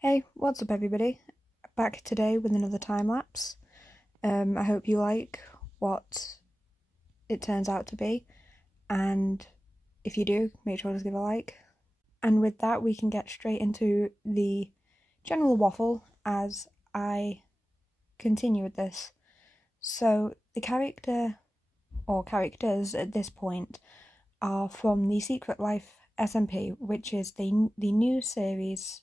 Hey, what's up everybody? Back today with another time lapse. I hope you like what it turns out to be, and if you do, make sure to give a like. And with that, we can get straight into the general waffle as I continue with this. So, the character or characters at this point are from the Secret Life SMP, which is the new series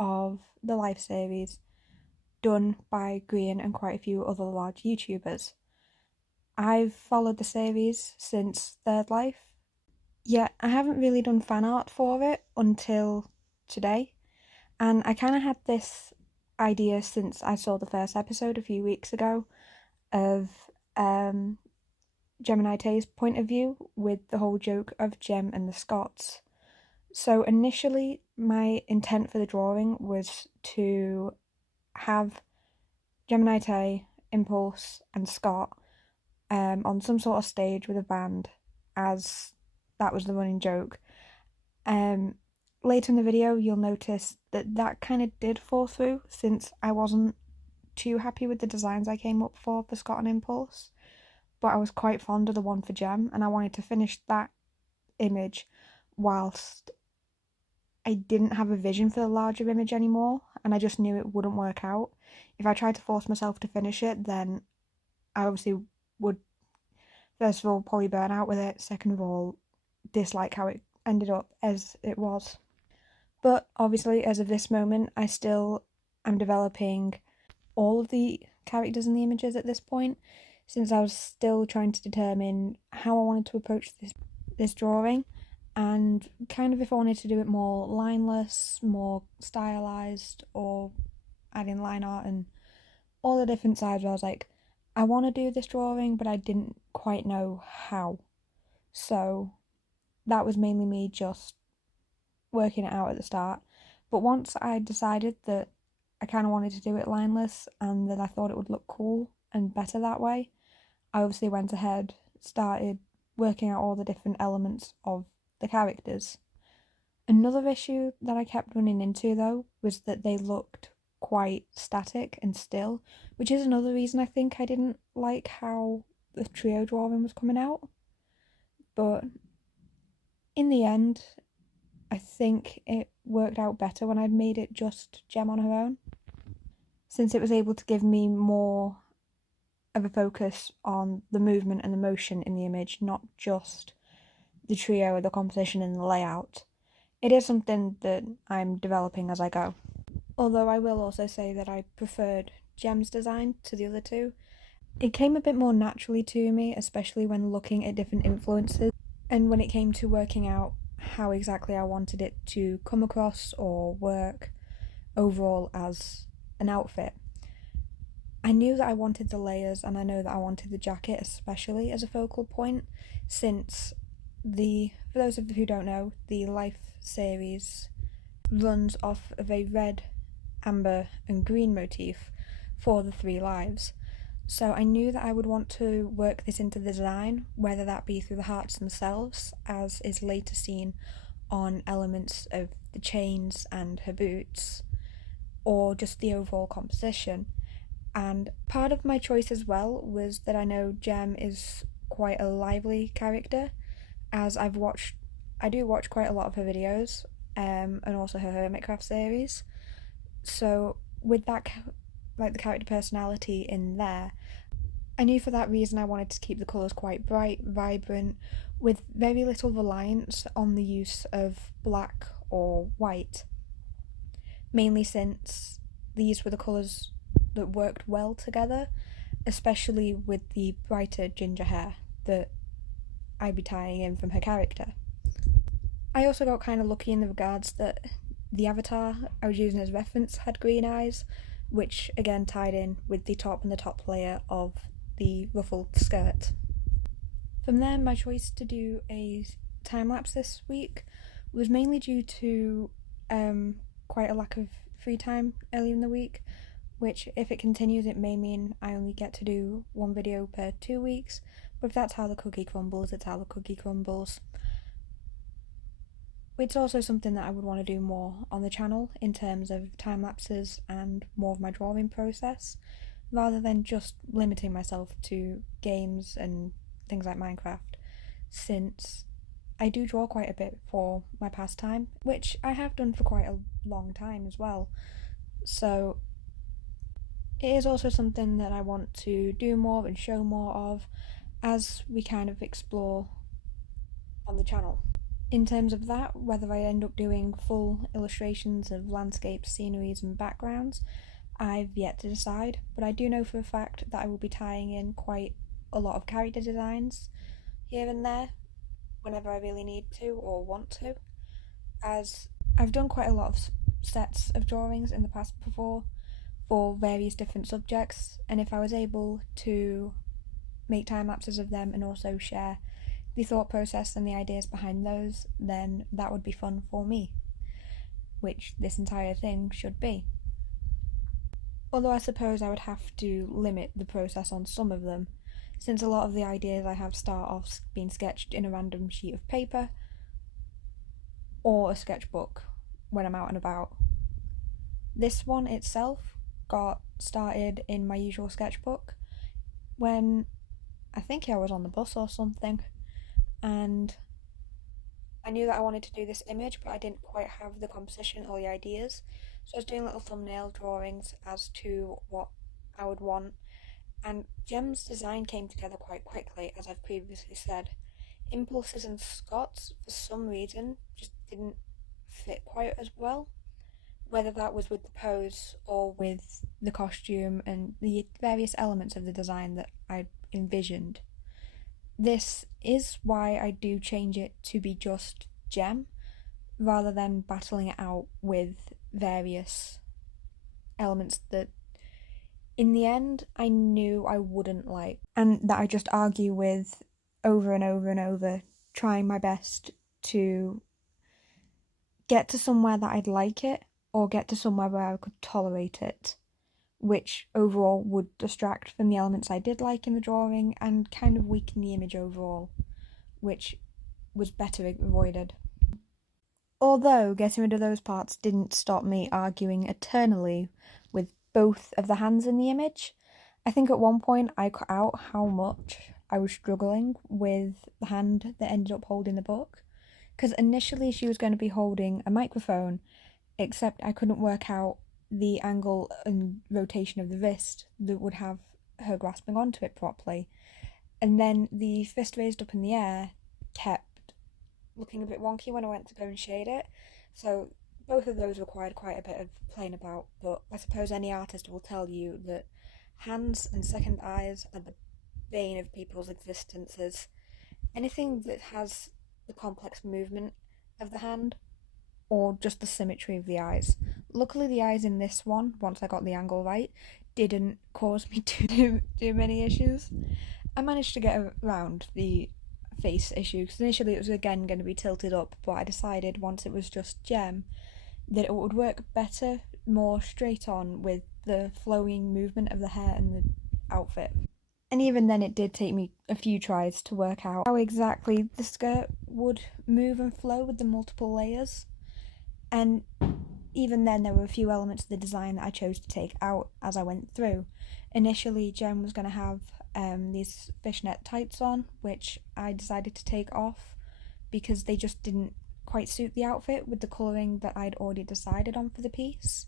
of the Life series done by Green and quite a few other large YouTubers. I've followed the series since Third Life, yet I haven't really done fan art for it until today. And I kind of had this idea since I saw the first episode a few weeks ago of GeminiTay's point of view with the whole joke of Gem and the Scots. So initially, my intent for the drawing was to have GeminiTay, Impulse, and Scott on some sort of stage with a band, as that was the running joke. Later in the video, you'll notice that kind of did fall through since I wasn't too happy with the designs I came up for Scott and Impulse, but I was quite fond of the one for Gem, and I wanted to finish that image whilst I didn't have a vision for the larger image anymore, and I just knew it wouldn't work out. If I tried to force myself to finish it, then I obviously would, first of all, probably burn out with it, second of all, dislike how it ended up as it was. But obviously, as of this moment, I still am developing all of the characters and the images at this point, since I was still trying to determine how I wanted to approach this drawing, and kind of if I wanted to do it more lineless, more stylized, or add in line art and all the different sides where I was like, I want to do this drawing, but I didn't quite know how. So that was mainly me just working it out at the start. But once I decided that I kind of wanted to do it lineless and that I thought it would look cool and better that way, I obviously went ahead, started working out all the different elements of the characters. Another issue that I kept running into though was that they looked quite static and still, which is another reason I think I didn't like how the trio drawing was coming out. But in the end, I think it worked out better when I'd made it just Gem on her own, since it was able to give me more of a focus on the movement and the motion in the image, not just the trio, the composition, and the layout. It is something that I'm developing as I go. Although I will also say that I preferred Gem's design to the other two. It came a bit more naturally to me, especially when looking at different influences, and when it came to working out how exactly I wanted it to come across or work overall as an outfit. I knew that I wanted the layers, and I know that I wanted the jacket especially as a focal point, since for those of you who don't know, the Life series runs off of a red, amber, and green motif for the 3 lives. So I knew that I would want to work this into the design, whether that be through the hearts themselves, as is later seen on elements of the chains and her boots, or just the overall composition. And part of my choice as well was that I know Gem is quite a lively character, as I do watch quite a lot of her videos, and also her Hermitcraft series. So with that, like the character personality in there, I knew for that reason I wanted to keep the colours quite bright, vibrant, with very little reliance on the use of black or white, mainly since these were the colours that worked well together, especially with the brighter ginger hair that I'd be tying in from her character. I also got kind of lucky in the regards that the avatar I was using as reference had green eyes, which again tied in with the top and the top layer of the ruffled skirt. From there, my choice to do a time lapse this week was mainly due to quite a lack of free time early in the week, which if it continues it may mean I only get to do one video per 2 weeks, but if that's how the cookie crumbles, it's how the cookie crumbles. It's also something that I would want to do more on the channel in terms of time lapses and more of my drawing process, rather than just limiting myself to games and things like Minecraft, since I do draw quite a bit for my pastime, which I have done for quite a long time as well. So it is also something that I want to do more and show more of as we kind of explore on the channel. In terms of that, whether I end up doing full illustrations of landscapes, sceneries, and backgrounds, I've yet to decide, but I do know for a fact that I will be tying in quite a lot of character designs here and there whenever I really need to or want to, as I've done quite a lot of sets of drawings in the past before for various different subjects, and if I was able to make time lapses of them and also share the thought process and the ideas behind those, then that would be fun for me, which this entire thing should be. Although I suppose I would have to limit the process on some of them, since a lot of the ideas I have start off being sketched in a random sheet of paper or a sketchbook when I'm out and about. This one itself got started in my usual sketchbook when I think I was on the bus or something, and I knew that I wanted to do this image, but I didn't quite have the composition or the ideas, so I was doing little thumbnail drawings as to what I would want, and Gem's design came together quite quickly, as I've previously said. Impulses and Scott's, for some reason, just didn't fit quite as well, whether that was with the pose or with the costume and the various elements of the design that I envisioned. This is why I do change it to be just Gem, rather than battling it out with various elements that in the end I knew I wouldn't like, and that I just argue with over and over and over, trying my best to get to somewhere that I'd like it or get to somewhere where I could tolerate it, which overall would distract from the elements I did like in the drawing and kind of weaken the image overall, which was better avoided. Although getting rid of those parts didn't stop me arguing eternally with both of the hands in the image. I think at one point I cut out how much I was struggling with the hand that ended up holding the book, because initially she was going to be holding a microphone, except I couldn't work out the angle and rotation of the wrist that would have her grasping onto it properly. And then the fist raised up in the air kept looking a bit wonky when I went to go and shade it. So both of those required quite a bit of playing about, but I suppose any artist will tell you that hands and second eyes are the bane of people's existences. Anything that has the complex movement of the hand or just the symmetry of the eyes. Luckily the eyes in this one, once I got the angle right, didn't cause me too many issues. I managed to get around the face issue, because initially it was again going to be tilted up, but I decided once it was just Gem that it would work better, more straight on with the flowing movement of the hair and the outfit. And even then it did take me a few tries to work out how exactly the skirt would move and flow with the multiple layers. And even then there were a few elements of the design that I chose to take out as I went through. Initially Gem was going to have these fishnet tights on, which I decided to take off because they just didn't quite suit the outfit with the colouring that I'd already decided on for the piece.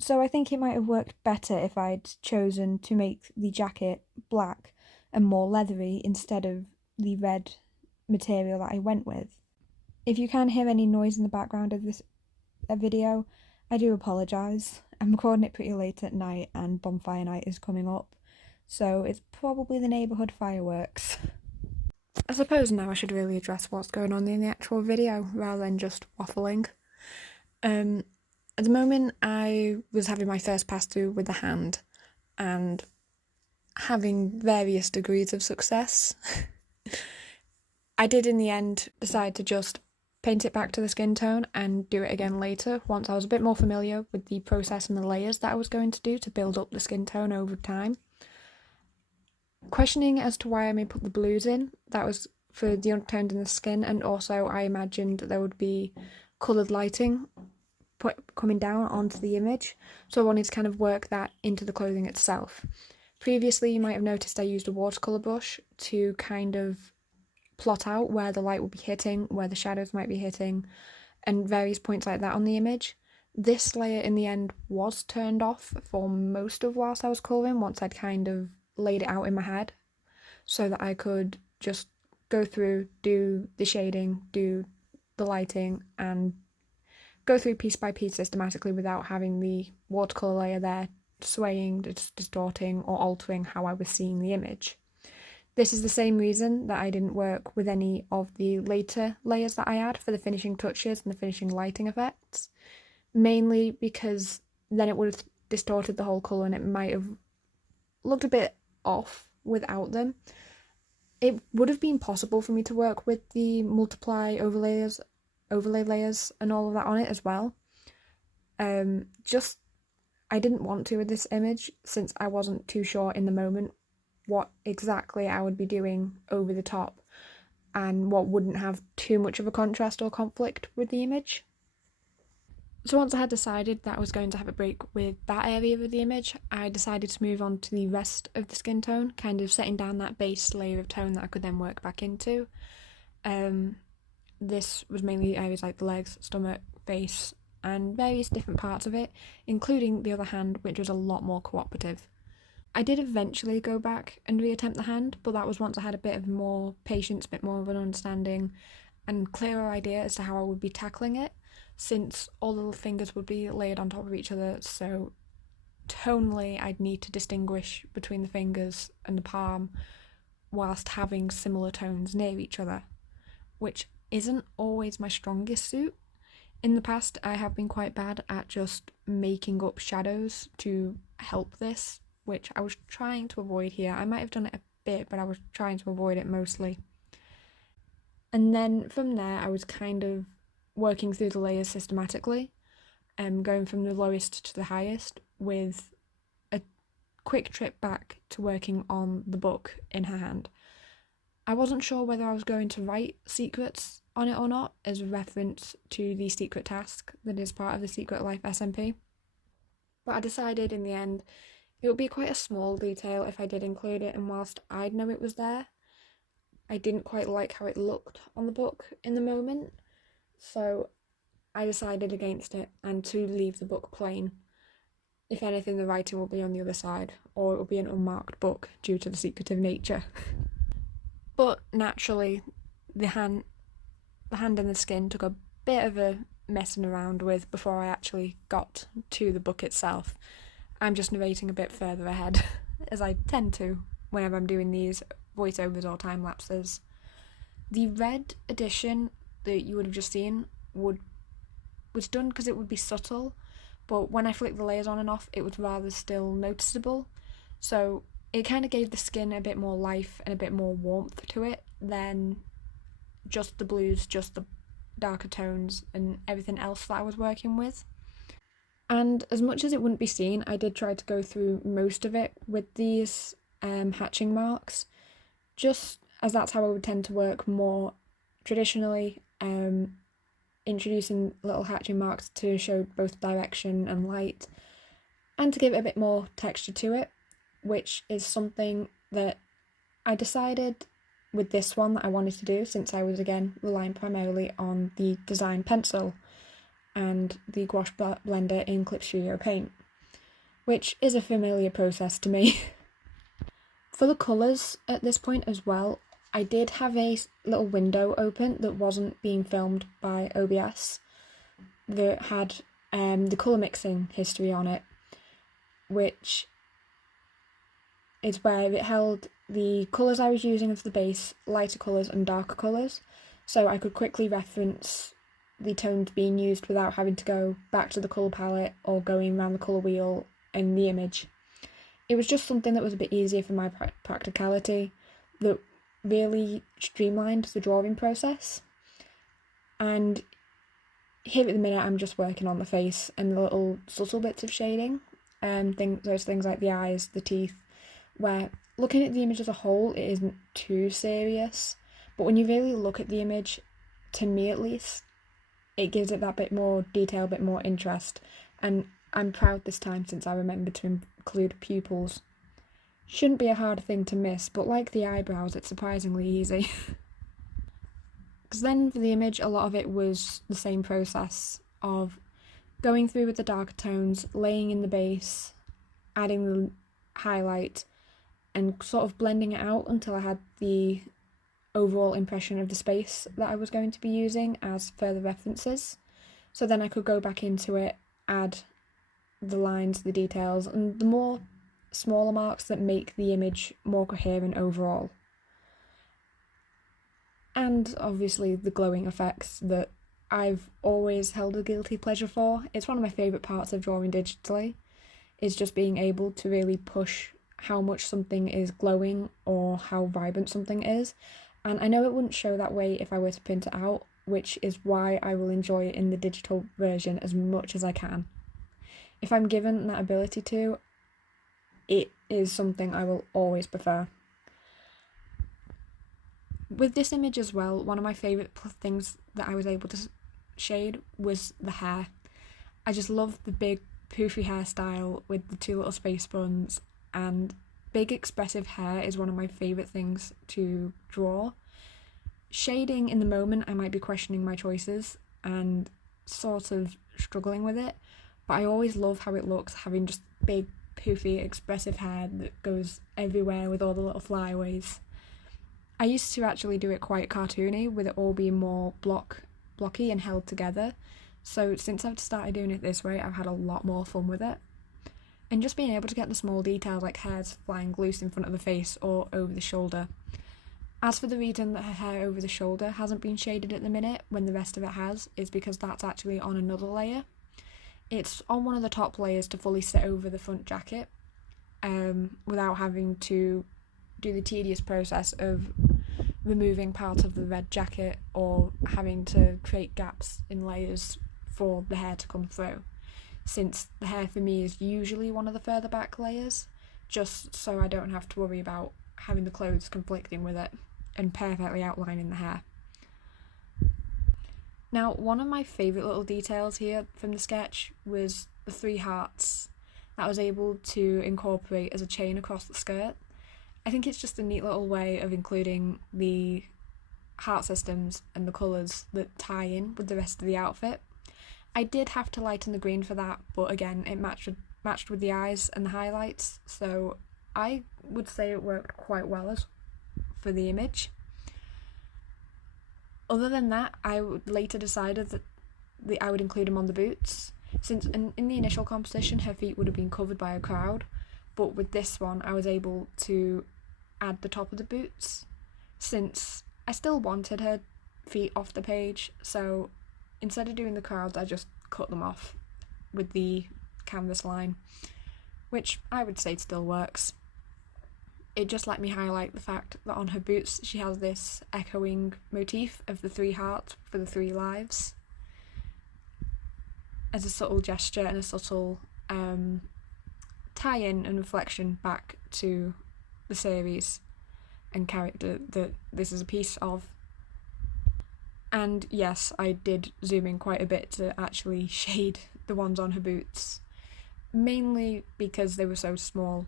So I think it might have worked better if I'd chosen to make the jacket black and more leathery instead of the red material that I went with. If you can hear any noise in the background of this video, I do apologise. I'm recording it pretty late at night and bonfire night is coming up, so it's probably the neighbourhood fireworks. I suppose now I should really address what's going on in the actual video rather than just waffling. At the moment I was having my first pass through with the hand and having various degrees of success. I did in the end decide to just paint it back to the skin tone and do it again later once I was a bit more familiar with the process and the layers that I was going to do to build up the skin tone over time. Questioning as to why I may put the blues in, that was for the undertones in the skin, and also I imagined there would be coloured lighting coming down onto the image, so I wanted to kind of work that into the clothing itself. Previously, you might have noticed I used a watercolour brush to kind of plot out where the light will be hitting, where the shadows might be hitting, and various points like that on the image. This layer in the end was turned off for most of whilst I was colouring, once I'd kind of laid it out in my head, so that I could just go through, do the shading, do the lighting, and go through piece by piece systematically without having the watercolour layer there swaying, distorting, or altering how I was seeing the image. This is the same reason that I didn't work with any of the later layers that I add for the finishing touches and the finishing lighting effects, mainly because then it would have distorted the whole colour and it might have looked a bit off without them. It would have been possible for me to work with the multiply overlay layers and all of that on it as well. Just I didn't want to with this image, since I wasn't too sure in the moment what exactly I would be doing over the top and what wouldn't have too much of a contrast or conflict with the image. So once I had decided that I was going to have a break with that area of the image, I decided to move on to the rest of the skin tone, kind of setting down that base layer of tone that I could then work back into. This was mainly areas like the legs, stomach, face, and various different parts of it, including the other hand, which was a lot more cooperative. I did eventually go back and reattempt the hand, but that was once I had a bit of more patience, a bit more of an understanding, and clearer idea as to how I would be tackling it, since all the fingers would be layered on top of each other, so tonally I'd need to distinguish between the fingers and the palm whilst having similar tones near each other, which isn't always my strongest suit. In the past, I have been quite bad at just making up shadows to help this, which I was trying to avoid here. I might have done it a bit, but I was trying to avoid it mostly. And then from there, I was kind of working through the layers systematically, going from the lowest to the highest, with a quick trip back to working on the book in her hand. I wasn't sure whether I was going to write secrets on it or not, as a reference to the secret task that is part of the Secret Life SMP. But I decided in the end it would be quite a small detail if I did include it, and whilst I'd know it was there, I didn't quite like how it looked on the book in the moment, so I decided against it and to leave the book plain. If anything, the writing will be on the other side, or it will be an unmarked book due to the secretive nature. But naturally, the hand and the skin took a bit of a messing around with before I actually got to the book itself. I'm just narrating a bit further ahead, as I tend to whenever I'm doing these voiceovers or time lapses. The red edition that you would have just seen was done because it would be subtle, but when I flicked the layers on and off, it was rather still noticeable. So it kind of gave the skin a bit more life and a bit more warmth to it than just the blues, just the darker tones and everything else that I was working with. And as much as it wouldn't be seen, I did try to go through most of it with these hatching marks, just as that's how I would tend to work more traditionally, introducing little hatching marks to show both direction and light, and to give it a bit more texture to it, which is something that I decided with this one that I wanted to do, since I was again relying primarily on the design pencil and the gouache blender in Clip Studio Paint, which is a familiar process to me. For the colours at this point as well, I did have a little window open that wasn't being filmed by OBS that had the colour mixing history on it, which is where it held the colours I was using as the base, lighter colours and darker colours, so I could quickly reference the tones being used without having to go back to the colour palette or going around the colour wheel in the image. It was just something that was a bit easier for my practicality, that really streamlined the drawing process. And here at the minute I'm just working on the face and the little subtle bits of shading, those things like the eyes, the teeth, where looking at the image as a whole it isn't too serious, but when you really look at the image, to me at least, it gives it that bit more detail, a bit more interest, and I'm proud this time since I remembered to include pupils. Shouldn't be a hard thing to miss, but like the eyebrows, it's surprisingly easy. Because then for the image, a lot of it was the same process of going through with the darker tones, laying in the base, adding the highlight, and sort of blending it out until I had the overall impression of the space that I was going to be using as further references. So then I could go back into it, add the lines, the details, and the more smaller marks that make the image more coherent overall. And obviously the glowing effects that I've always held a guilty pleasure for. It's one of my favourite parts of drawing digitally, is just being able to really push how much something is glowing or how vibrant something is. And I know it wouldn't show that way if I were to print it out, which is why I will enjoy it in the digital version as much as I can. If I'm given that ability to, it is something I will always prefer. With this image as well, one of my favourite things that I was able to shade was the hair. I just love the big poofy hairstyle with the two little space buns, and big expressive hair is one of my favourite things to draw. Shading in the moment, I might be questioning my choices and sort of struggling with it, but I always love how it looks, having just big poofy expressive hair that goes everywhere with all the little flyaways. I used to actually do it quite cartoony, with it all being more blocky and held together. So since I've started doing it this way, I've had a lot more fun with it. And just being able to get the small details like hairs flying loose in front of the face or over the shoulder. As for the reason that her hair over the shoulder hasn't been shaded at the minute when the rest of it has, is because that's actually on another layer. It's on one of the top layers to fully sit over the front jacket, without having to do the tedious process of removing part of the red jacket or having to create gaps in layers for the hair to come through, since the hair for me is usually one of the further back layers, just so I don't have to worry about having the clothes conflicting with it and perfectly outlining the hair. Now, one of my favourite little details here from the sketch was the 3 hearts that I was able to incorporate as a chain across the skirt. I think it's just a neat little way of including the heart systems and the colours that tie in with the rest of the outfit. I did have to lighten the green for that, but again, it matched with the eyes and the highlights, so I would say it worked quite well for the image. Other than that, I later decided that I would include them on the boots, since in the initial composition her feet would have been covered by a crowd, but with this one I was able to add the top of the boots, since I still wanted her feet off the page, so instead of doing the crowds I just cut them off with the canvas line, which I would say still works. It just let me highlight the fact that on her boots she has this echoing motif of the 3 hearts for the 3 lives, as a subtle gesture and a subtle tie-in and reflection back to the series and character that this is a piece of. And yes, I did zoom in quite a bit to actually shade the ones on her boots, mainly because they were so small.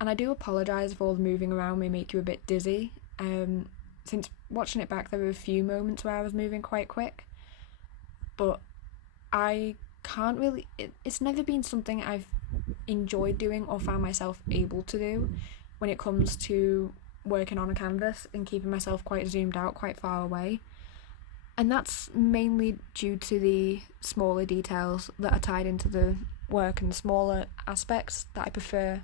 And I do apologise if all the moving around may make you a bit dizzy. Since watching it back, there were a few moments where I was moving quite quick, but I can't really, it's never been something I've enjoyed doing or found myself able to do when it comes to working on a canvas and keeping myself quite zoomed out, quite far away. And that's mainly due to the smaller details that are tied into the work and the smaller aspects that I prefer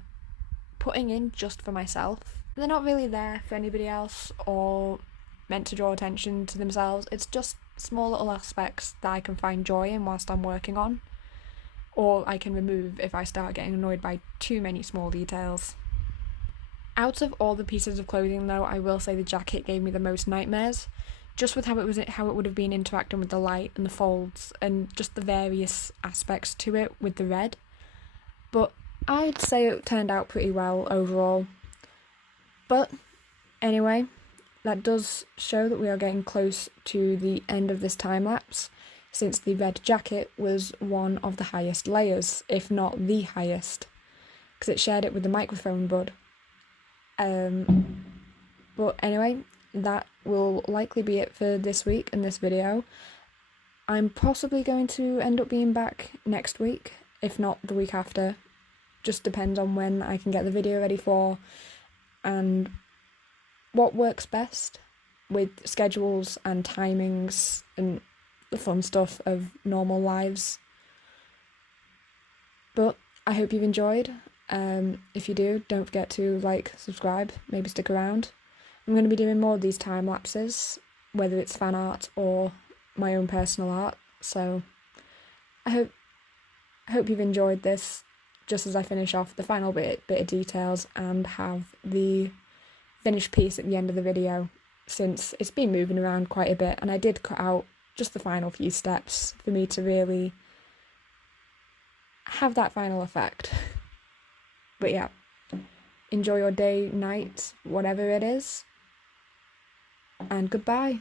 putting in just for myself. They're not really there for anybody else or meant to draw attention to themselves. It's just small little aspects that I can find joy in whilst I'm working on, or I can remove if I start getting annoyed by too many small details. Out of all the pieces of clothing though, I will say the jacket gave me the most nightmares, just with how it would have been interacting with the light and the folds and just the various aspects to it with the red. But I'd say it turned out pretty well overall. But anyway, that does show that we are getting close to the end of this time lapse. since the red jacket was one of the highest layers, if not the highest, because it shared it with the microphone bud. But anyway, that will likely be it for this week and this video. I'm possibly going to end up being back next week, if not the week after. Just depends on when I can get the video ready for and what works best with schedules and timings and the fun stuff of normal lives. But I hope you've enjoyed. If you do, don't forget to like, subscribe, maybe stick around. I'm going to be doing more of these time lapses, whether it's fan art or my own personal art. So I hope you've enjoyed this, just as I finish off the final bit of details and have the finished piece at the end of the video, since it's been moving around quite a bit and I did cut out just the final few steps for me to really have that final effect. But yeah, enjoy your day, night, whatever it is, and goodbye.